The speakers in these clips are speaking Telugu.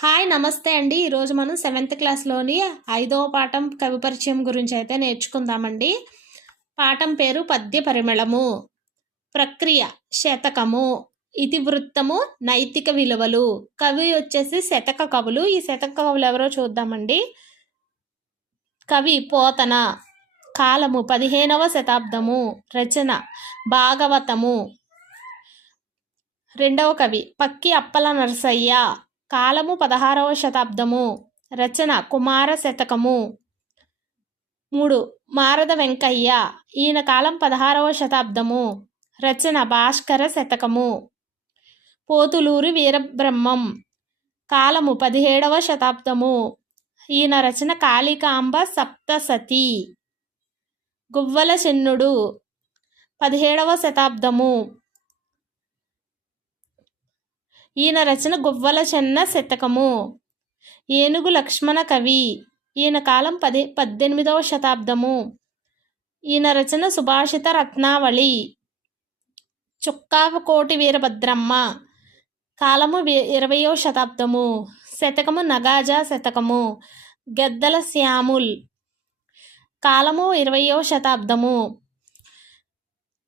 హాయ్ నమస్తే అండి. ఈరోజు మనం 7th క్లాస్లోని 5వ పాఠం కవి పరిచయం గురించి అయితే నేర్చుకుందామండి. పాఠం పేరు పద్య పరిమళము. ప్రక్రియ శతకము, ఇతివృత్తము, నైతిక విలువలు. కవి వచ్చేసి శతక కవులు. ఈ శతక కవులు ఎవరో చూద్దామండి. కవి పోతన. కాలము 15వ శతాబ్దము. రచన భాగవతము. రెండవ కవి పక్కి అప్పల నరసయ్య. కాలము 16వ శతాబ్దము. రచన కుమార శతకము. 3 మారద వెంకయ్య. ఈయన కాలం 16వ శతాబ్దము. రచన భాస్కర శతకము. పోతులూరి వీరబ్రహ్మం. కాలము 17వ శతాబ్దము. ఈయన రచన కాళికాంబ సప్తసతి. గువ్వల చెన్నుడు 17వ శతాబ్దము. ఈయన రచన గువ్వల చెన్న శతకము. ఏనుగు లక్ష్మణ కవి. ఈయన కాలం 18వ శతాబ్దము. ఈయన రచన సుభాషిత రత్నావళి. చుక్కావకోటి వీరభద్రమ్మ. కాలము 20వ శతాబ్దము. శతకము నగాజా శతకము. గెద్దల శ్యాముల్. కాలము 20వ శతాబ్దము.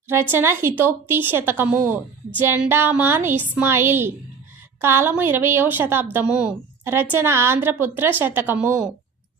రచన హితోక్తి శతకము. జెండామాన్ ఇస్మాయిల్. కాలము 20వ శతాబ్దము. రచన ఆంధ్రపుత్ర శతకము.